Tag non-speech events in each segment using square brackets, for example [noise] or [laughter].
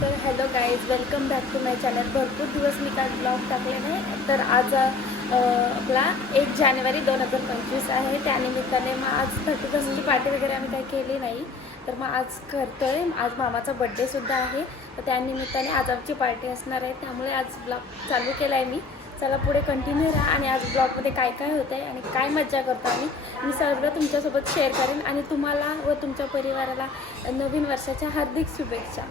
तर hello guys welcome back to my channel भरपूर दिवस मी काल ब्लॉग टाकले नाही तर आज आपला एक जानेवारी दोन हजार पंचवीस आहे. त्यानिमित्ताने मग आज थर्टी फर्स्टची पार्टी वगैरे आम्ही काही केली नाही. तर मग आज करतोय. आज मामाचा बड्डेसुद्धा आहे. तर त्यानिमित्ताने आज आमची पार्टी असणार आहे. त्यामुळे आज ब्लॉग चालू केला आहे मी. चला पुढे कंटिन्यू राहा आणि आज ब्लॉगमध्ये काय काय होतं आहे आणि काय मज्जा करतो आम्ही. मी सर्व तुमच्यासोबत शेअर करेन आणि तुम्हाला व तुमच्या परिवाराला नवीन वर्षाच्या हार्दिक शुभेच्छा.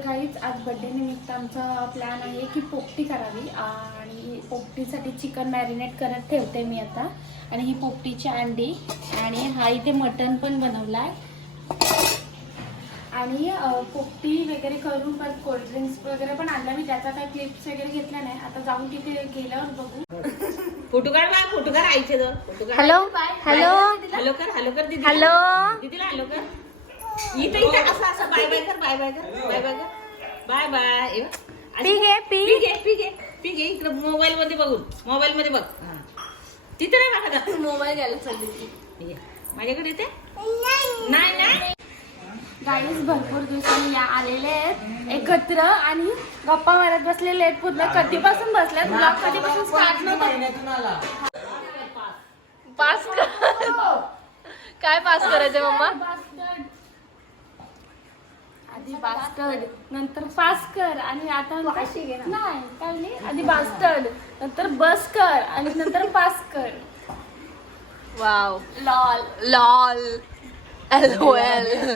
काहीच आज बड्डे निमित्त आमचा प्लॅन आहे की पोपटी करावी. आणि पोपटीसाठी चिकन मॅरिनेट करत ठेवते मी आता. आणि ही पोपटीची अंडी. आणि हा इथे मटण पण बनवला आहे आणि पोपटी वगैरे करून पण कोल्ड्रिंक्स वगैरे पण आणल्या. मी त्याचा काही क्लिप्स वगैरे घेतल्या नाही. आता जाऊन तिथे गेल्यावर बघू. फोटो काढ बा. फोटो काढ आईचे. हॅलो हॅलो हॅलो कर हॅलो कर दीदी हॅलो दीदीला हॅलो कर. इथं इथं. असं असं. बाय बाय कर बाय बाय कर. बाय बाय कर. Bye bye. पी घे, पी. घे पी घे पी घे. इकडं मोबाईल मध्ये बघून मोबाईल मध्ये बघ. हा. तिथं नाही बघा मोबाईल घ्यायला चालली ये. माझ्याकडे येते? नाही. नाही गाईज भरपूर दिवसांनी या आलेले आहेत एकत्र आणि गप्पा मारत बसलेले आहेत पूर्ण. कधीपासून बसले ब्लॉग कधीपासून स्टार्ट नव्हतं? पास कर. काय पास करायचं मम्मा आधी बास्टर्ड नंतर पास कर आणि आता नाही काय नाही. आधी बास्टर्ड नंतर बस कर आणि नंतर पास कर wow. Lol. Lol. L O L.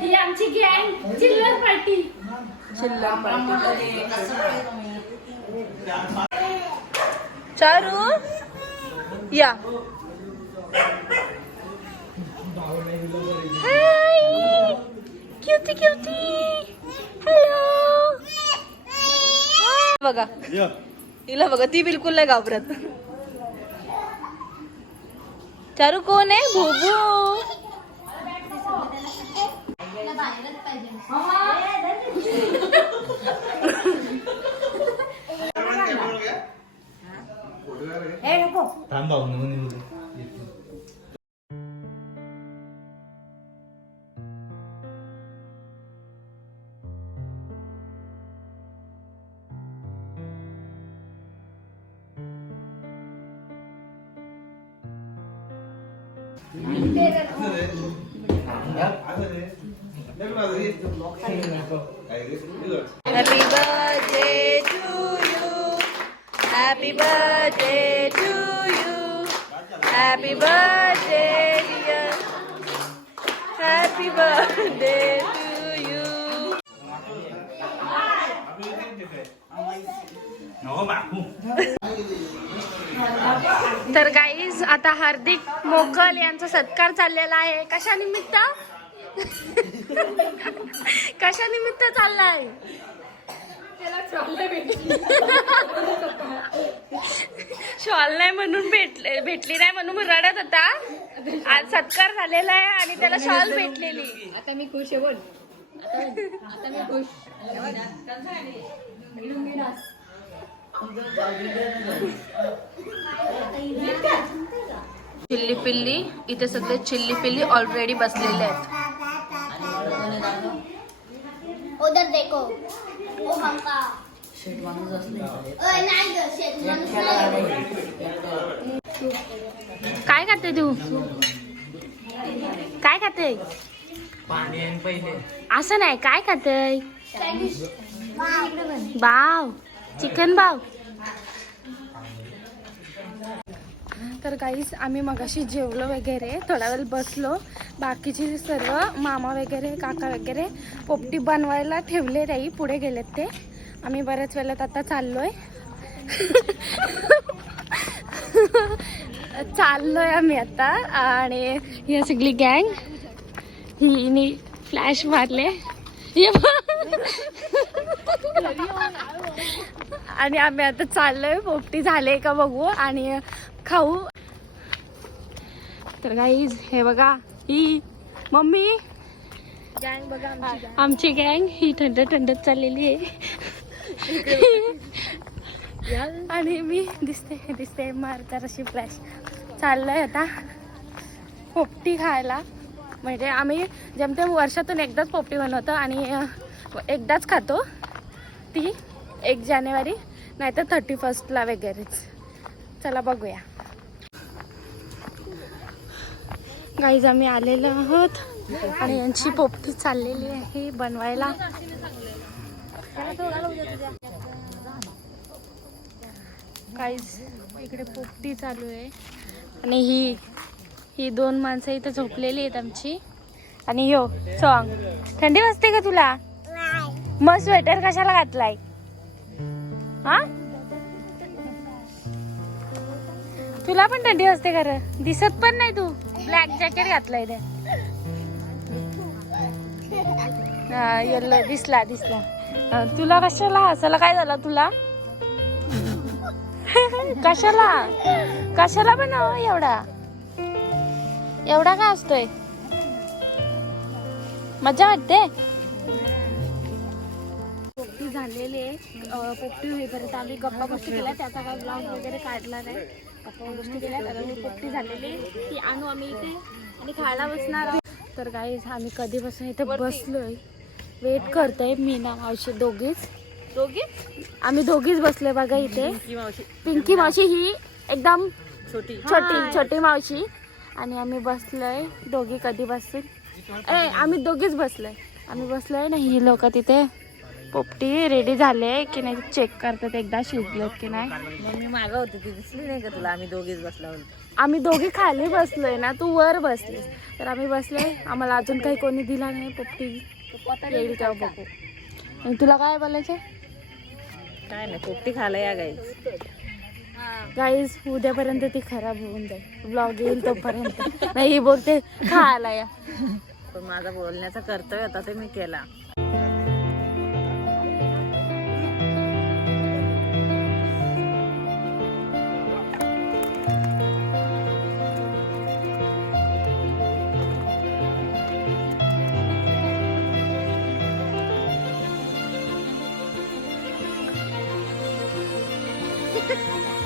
ही आमची गँग चिल्लर पार्टी. चारू? या. क्युटी क्युटी हॅलो बघा. हिला बघा ती बिलकुल नाही घाबरत. चारू कोण आहे? भूबू थांब Happy birthday to you. Happy birthday to you. Happy birthday, dear. Happy birthday to you. No, Maku. Terkait guys आता हार्दिक मोगल यांचा सत्कार चाललेला आहे. कशा निमित्त कशा निमित्त चाललाय शॉल नाही म्हणून भेटले भेटली नाही म्हणून रडत होता. आज सत्कार झालेला आहे आणि त्याला शॉल भेटलेली. आता मी खुश आहे बोल. आता मी खुश. चिल्ली पिल्ली इथे सगळे चिल्ली पिल्ली ऑलरेडी बसलेले आहेत. उधर देखो. ओ माणूस. काय खाते तू? काय खाते? असं नाही काय खाते? बाव. चिकन भाव तर काहीच आम्ही मगाशी जेवलो वगैरे थोडा वेळ बसलो. बाकीचे सर्व मामा वगैरे काका वगैरे पोपटी बनवायला ठेवले राही पुढे गेलेत ते. आम्ही बऱ्याच वेळात आता चाललोय. चाललोय आम्ही आता. आणि ही सगळी गँग हिने फ्लॅश मारले. आणि आम्ही आता चाललोय पोपटी झाले का बघू आणि खाऊ. तर गाईज हे बघा ही मम्मी. गँग बघा आमची गँग ही थंड थंडत चाललेली आहे. आणि मी दिसते दिसते मारता अशी फ्लॅश चाललंय आता पोपटी खायला. म्हणजे आम्ही जेमतेम वर्षातून एकदाच पोपटी बनवतो आणि एकदाच खातो. ती एक जानेवारी नाहीतर थर्टी फर्स्टला वगैरेच. चला बघूया. गाईज आम्ही आलेलो आहोत आणि यांची पोपटी चाललेली आहे बनवायला. गाईज इकडे पोपटी चालू आहे. आणि ही ही दोन माणसं इथं झोपलेली आहेत आमची. आणि यो सॉंग थंडी वाजते का तुला? मग स्वेटर कशाला घातलाय? हा? तुला पण थंडी वाजते खरं. दिसत पण नाही तू. ब्लॅक जॅकेट घातलाय ते हा येल्लो दिसला दिसला. तुला कशाला? हसायला काय झालं तुला? [laughs] कशाला? कशाला पण एवढा? एवढा का असतोय मजा वाटते? पोपटी झालेली आहे. पोपटी होईपर्यंत आम्ही गप्पा गोष्टी केल्या. त्याचा काय ब्लॉग वगैरे काढला नाही गप्पा गोष्टी केल्या. त्याला पोपटी झालेली. ती आणू आम्ही इथे. आणि खायला बसणार. तर काही आम्ही कधीपासून इथे बसलोय. वेट करतोय मीना मावशी दोघीच. दोघी आम्ही दोघीच बसलोय बघा इथे. पिंकी मावशी. ही एकदम छोटी. छोटी छोटी मावशी. आणि आम्ही बसलोय दोघी कधी बसतील? ए आम्ही दोघीच बसलोय. आम्ही बसलोय ना ही लोक तिथे पोपटी रेडी झाले की नाही चेक करतात एकदा शिजलेत की नाही. मम्मी मागं होती ती दिसली नाही का तुला? आम्ही दोघीच बसला आम्ही दोघी खाली बसलोय ना तू वर बसलीस. तर आम्ही बसलोय. आम्हाला अजून काही कोणी दिला नाही पोपटी. येईल तेव्हा बघू. तुला काय बोलायचं काय नाही पोपटी खायला या गाई गाईज उद्यापर्यंत ती खराब होऊन जाईल. ब्लॉग येईल तोपर्यंत. नाही ही बोलते खायला या. पण माझा बोलण्याचा कर्तव्य होता ते मी केला. [laughs]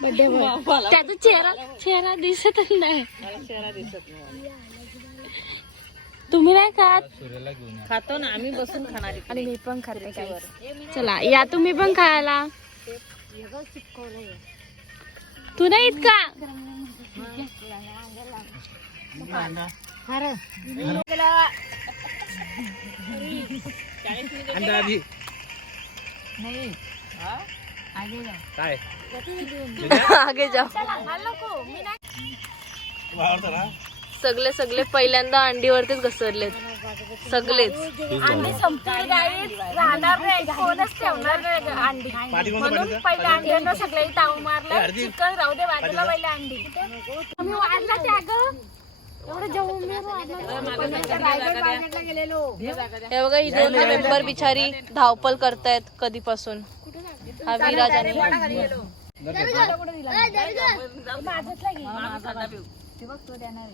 बड्डे त्याचा चेहरा चेहरा नाही. दिसत नाही तुम्ही नाही खात? खातो ना आम्ही बसून खाणार. आणि मी पण खाते चला या तुम्ही पण खायला. तू नाही काय? आगे जाओ वावरतं ना? सगळे सगळे पहिल्यांदा अंडीवरतीच घसरलेत. सगळेच. अंडी संपतील गाई राहणार नाही. कोणच ठेवणार नाही अंडी. म्हणून पहिले अंड्यांना सगळे ताव मारलं. चिकन राहू दे बाजूला पहिले अंडी. आम्ही वाढला त्या ग हे बघा. ही दोन मेंबर बिचारी धावपल करतायत कधीपासून. हा विराज आणि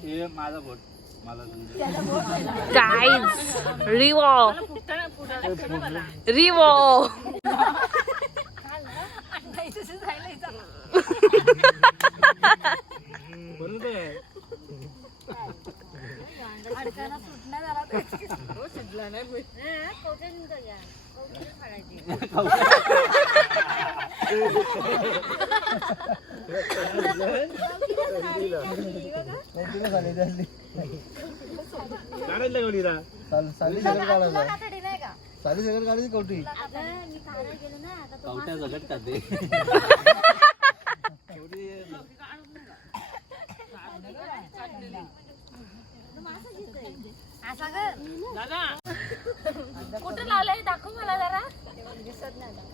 हे माझा बोट. मला गाईज रिवो रिवो काढायला लागली रा. साली सगळं काढायला साली सगळं काढायची कवटी. कवट्या का ते कुठं लावलंय? दाखव मला जरा.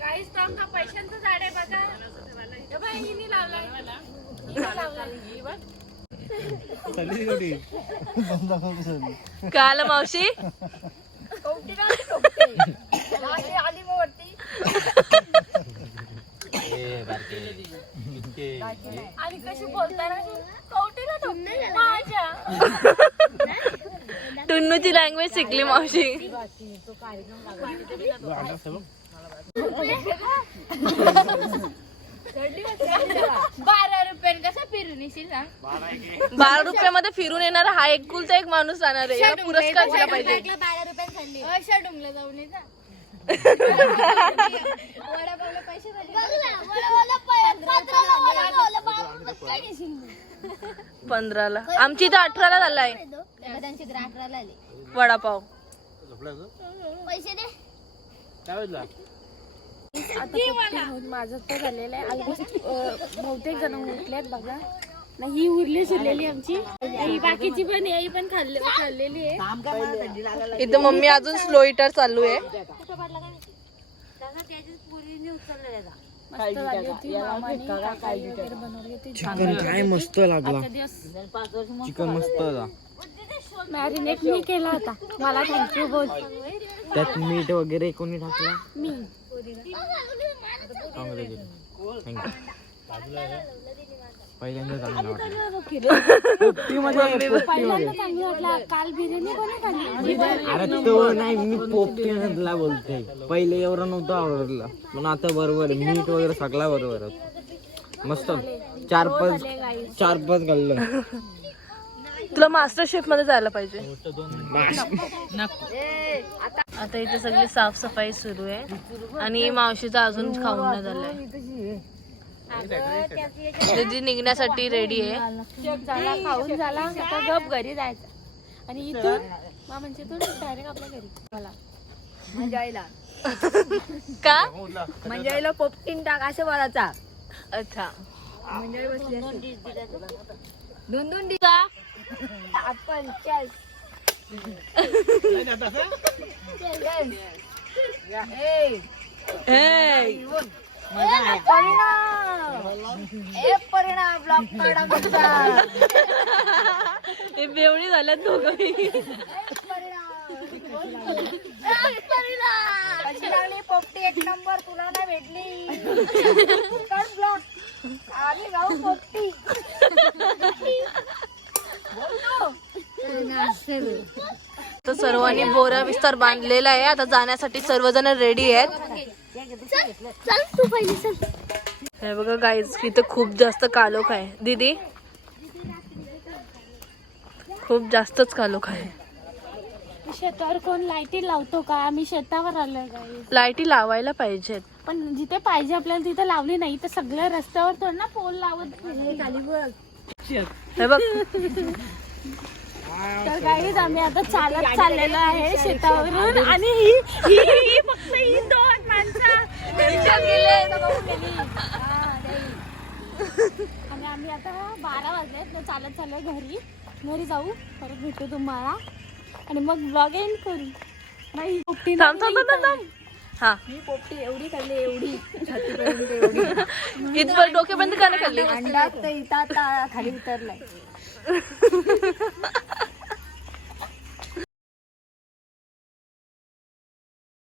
काहीच काम का? पैशांचं झाड आहे बघा. हे बघ, हिने लावलंय. हिने लावलंय. चालली गवडी काय आलं मावशी? ए बारके. इतके. आणि कशी बोलताना कवटीला माझ्या. टुन्नूची लँग्वेज शिकली मावशी. बारा रुपये कसं फिरून येशील ना बारा रुपयामध्ये फिरून येणार हा एकुलता एक माणूस राहणार आहे. याला पुरस्कार दिला पाहिजे. बारा रुपये खाल्ली. जाऊन ये जा. [laughs] वडापावला पैसे पंधराला. आमची अठराला त्यांची तर अठराला आले वडापाव. पैसे दे. काय वाजला आता पोपटी होऊन माझं तर झालेलं आहे. ऑलमोस्ट बहुतेक जण उरलेत बघा. नाही ही उरली शिरलेली आमची. ही बाकीची पण ही पण खाल्ले खाल्लेली आहे. इथं मम्मी अजून स्लो इटर चालू आहे. मस्त झाली होती मामाने काकाई वगैरे बनवली होती चिकन काय मस्त लागला. आजच्या दिवस चिकन मस्त होता मॅरिनेट मी केला होता. मला थँक्यू बोल. त्यात मीठ वगैरे कोणी टाकलं? मी. वाटलं पहिल्यांदा चांगलं वाटलं. काल बिर्याणी कोणी खाल्ली. अरे तो नाही मी पोपटी मधला बोलते पहिले एवढं नव्हतं आवडलं. पण आता बरोबर आहे. मीठ वगैरे सगळा बरोबर. मस्त. चार पाच चार पाच घाललं तुला मास्टर शेफमध्ये जायला पाहिजे. आता इथे सगळी साफसफाई सुरू आहे. आणि मावशीचा अजून खाऊन नाही झालंय. दीदी निघण्यासाठी रेडी आहे. झाला खाऊन झाला. आता गप घरी जायचं. आणि इथून म्हणजे तू डायरेक्ट आपल्या घरी. मला का? म्हणजे पोपटीन टाक असं बोलायचा. अच्छा. दोन दोन का? आपण चल. हे बेवणी झाल्यात लागली पोपटी एक नंबर तुला ना भेटली. कर ब्लॉक. आम्ही गाऊ पोपटी. तर सर्वांनी बोरा विस्तार बांधलेला आहे. आता जाण्यासाठी सर्वजण रेडी आहेत. तू पहिली चल. हे बघा गाईज इथं खूप जास्त कालोख आहे. दीदी? खूप जास्तच कालोख आहे. शेतावर कोण लाईटी लावतो का? आम्ही शेतावर आलोय लाईटी लावायला पाहिजेत. पण जिथे पाहिजे आपल्याला तिथे लावली नाही तर सगळ्या रस्त्यावर थोडं ना पोल लावत. हे बघ. तर गाईज आम्ही आता चालत चाललेलो आहे शेतावरून आणि ही ही- ही फक्त ही दोन गेले आणि आम्ही आता बारा वाजले तर चालत चाललो घरी. घरी जाऊ. परत भेटू तुम्हाला. आणि मग ब्लॉग एंड करू. नाही पोपटी थांब थांब थांब थांब, थांब. हा. पोपटी एवढी खाल्ली एवढी. छातीपर्यंत एवढी. इथपर डोके बंद का नाही खाल्ली? अंडात तर इथं आता खाली उतरलाय.